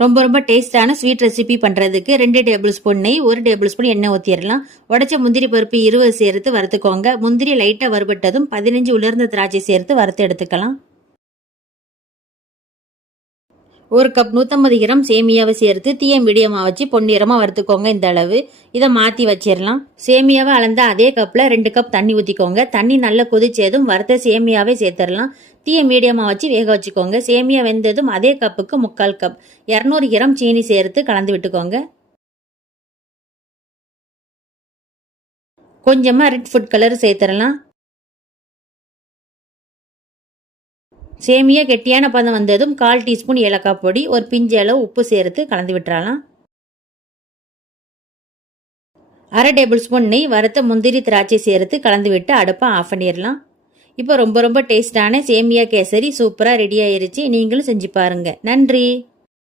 ரொம்ப ரொம்ப டேஸ்டான ஸ்வீட் ரெசிபி பண்ணுறதுக்கு 2 டேபிள் ஸ்பூன் நெய், 1 டேபிள் ஸ்பூன் எண்ணெய் ஊற்றிடலாம். உடச்ச முந்திரி பருப்பு 20 சேர்த்து வறுத்துக்கோங்க. முந்திரி லைட்டாக வறுபட்டதும் 15 உலர்ந்த திராட்சை சேர்த்து வறுத்து எடுத்துக்கலாம். 1 கப் 150 கிராம் சேமியாவை சேர்த்து தீய மீடியமாக வச்சு பொன்னிறமாக வறுத்துக்கோங்க. இந்த அளவு இதை மாற்றி வச்சிடலாம். சேமியாவை அளந்த அதே கப்பில் 2 கப் தண்ணி ஊற்றிக்கோங்க. தண்ணி நல்லா கொதிச்சதும் வறுத்த சேமியாவை சேர்த்துடலாம். தீய மீடியமாக வச்சு வேக வச்சுக்கோங்க. சேமியா வெந்ததும் அதே கப்புக்கு 3/4 கப் 200 கிராம் சீனி சேர்த்து கலந்து விட்டுக்கோங்க. கொஞ்சமாக ரெட் ஃபுட் கலர் சேர்த்துடலாம். சேமியா கெட்டியான பதம் வந்ததும் 1/4 டீஸ்பூன் ஏலக்காய் பொடி, ஒரு பிஞ்சு அளவு உப்பு சேர்த்து கலந்து விட்டுறலாம். 1/2 டேபிள் ஸ்பூன் நெய், வறுத்த முந்திரி திராட்சை சேர்த்து கலந்து விட்டு அடுப்பை ஆஃப் பண்ணிடலாம். இப்போ ரொம்ப ரொம்ப டேஸ்டான சேமியா கேசரி சூப்பராக ரெடி ஆயிருச்சு. நீங்களும் செஞ்சு பாருங்கள். நன்றி.